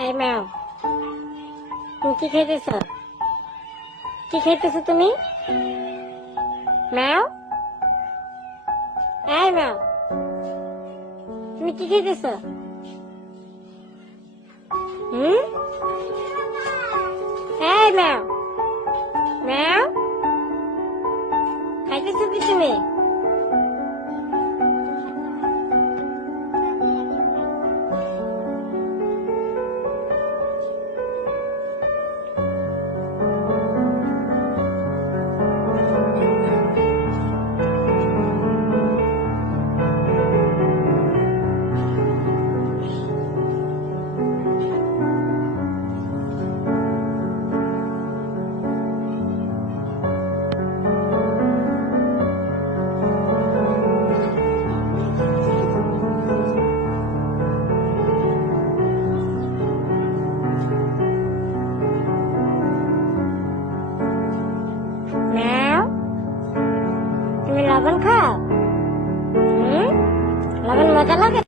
এই ম্যাও, তুমি কি খাইতেছ? কি খাইতেছো তুমি? ম্যাও, এই ম্যাও, তুমি কি খাইতেছ? হুম? এই ম্যাও, ম্যাও, খাইতেছো কি তুমি? ম্যাও, তুমি লবণ খাও? হুম? লবণ মজা লাগে?